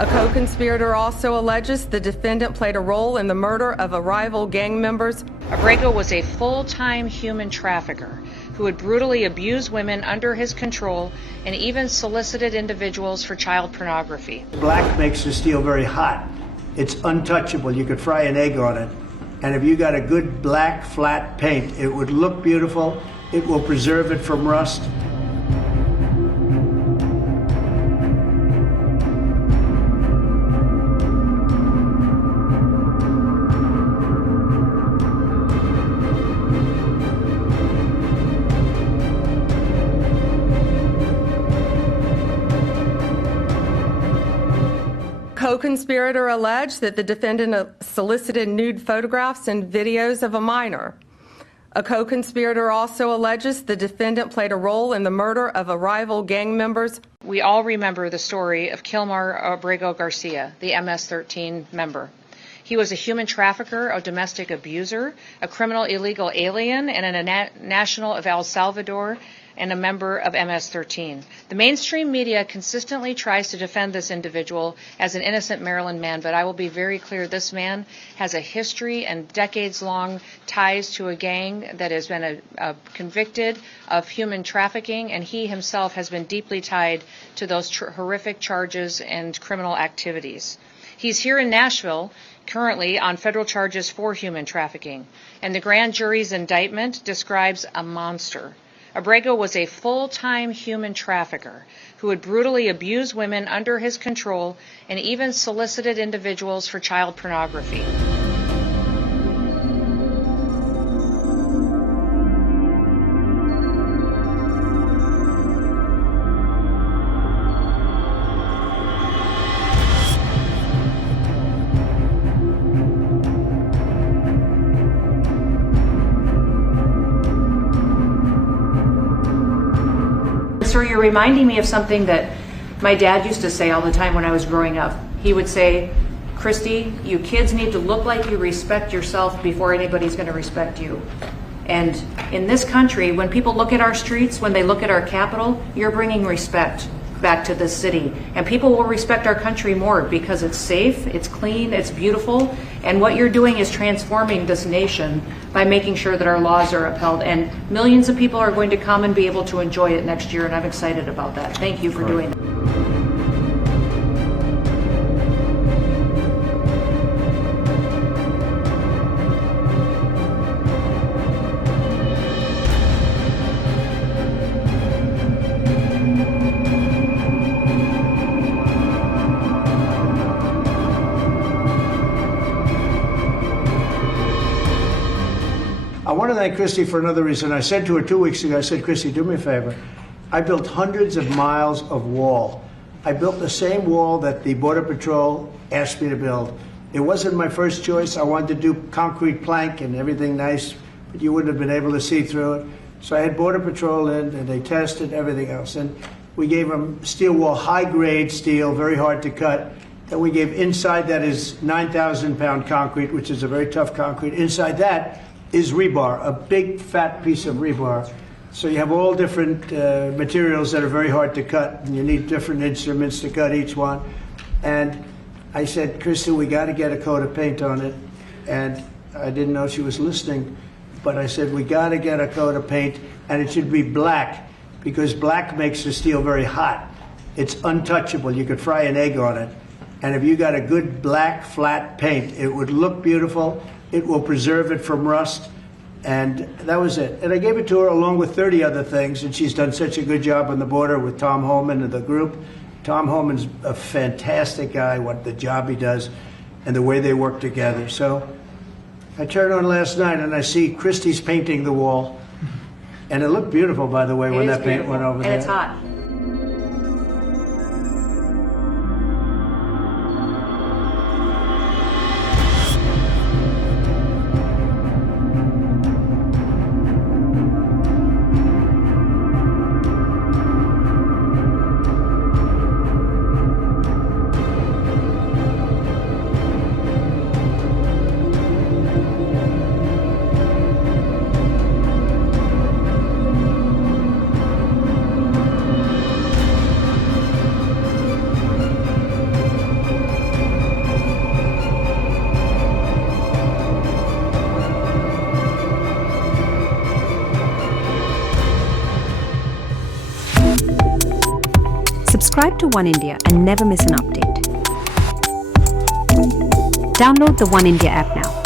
A co-conspirator also alleges the defendant played a role in the murder of a rival gang members. Abrego was a full-time human trafficker who would brutally abuse women under his control and even solicited individuals for child pornography. Black makes the steel very hot. It's untouchable. You could fry an egg on it. And if you got a good black flat paint, it would look beautiful. It will preserve it from rust. Co-conspirator alleged that the defendant solicited nude photographs and videos of a minor. A co-conspirator also alleges the defendant played a role in the murder of a rival gang members. We all remember the story of Kilmar Abrego Garcia, the MS-13 member. He was a human trafficker, a domestic abuser, a criminal illegal alien, and a national of El Salvador, and a member of MS-13. The mainstream media consistently tries to defend this individual as an innocent Maryland man, but I will be very clear, this man has a history and decades-long ties to a gang that has been convicted of human trafficking, and he himself has been deeply tied to those horrific charges and criminal activities. He's here in Nashville currently on federal charges for human trafficking, and the grand jury's indictment describes a monster. Abrego was a full-time human trafficker who would brutally abuse women under his control and even solicited individuals for child pornography. Sir, you're reminding me of something that my dad used to say all the time when I was growing up. He would say, Kristi, you kids need to look like you respect yourself before anybody's going to respect you. And in this country, when people look at our streets, when they look at our Capitol, you're bringing respect back to this city. And people will respect our country more because it's safe, it's clean, it's beautiful. And what you're doing is transforming this nation by making sure that our laws are upheld. And millions of people are going to come and be able to enjoy it next year, and I'm excited about that. Thank you for doing that. I want to thank Kristi for another reason. I said to her 2 weeks ago, I said, Kristi, do me a favor. I built hundreds of miles of wall. I built the same wall that the Border Patrol asked me to build. It wasn't my first choice. I wanted to do concrete plank and everything nice, but you wouldn't have been able to see through it. So I had Border Patrol in, and they tested everything else. And we gave them steel wall, high-grade steel, very hard to cut. And we gave inside that is 9,000-pound concrete, which is a very tough concrete. Inside that is rebar, a big fat piece of rebar. So you have all different materials that are very hard to cut, and you need different instruments to cut each one. And I said, Kristi, we got to get a coat of paint on it. And I didn't know she was listening, but I said, we got to get a coat of paint, and it should be black, because black makes the steel very hot. It's untouchable. You could fry an egg on it. And if you got a good black flat paint, it would look beautiful. It will preserve it from rust. And that was it. And I gave it to her along with 30 other things, and she's done such a good job on the border with Tom Homan and the group. Tom Homan's a fantastic guy, what the job he does and the way they work together. So I turned on last night and I see Kristi's painting the wall. And it looked beautiful, by the way, when that paint went over there. And it's hot. Subscribe to Oneindia and never miss an update. Download the Oneindia app now.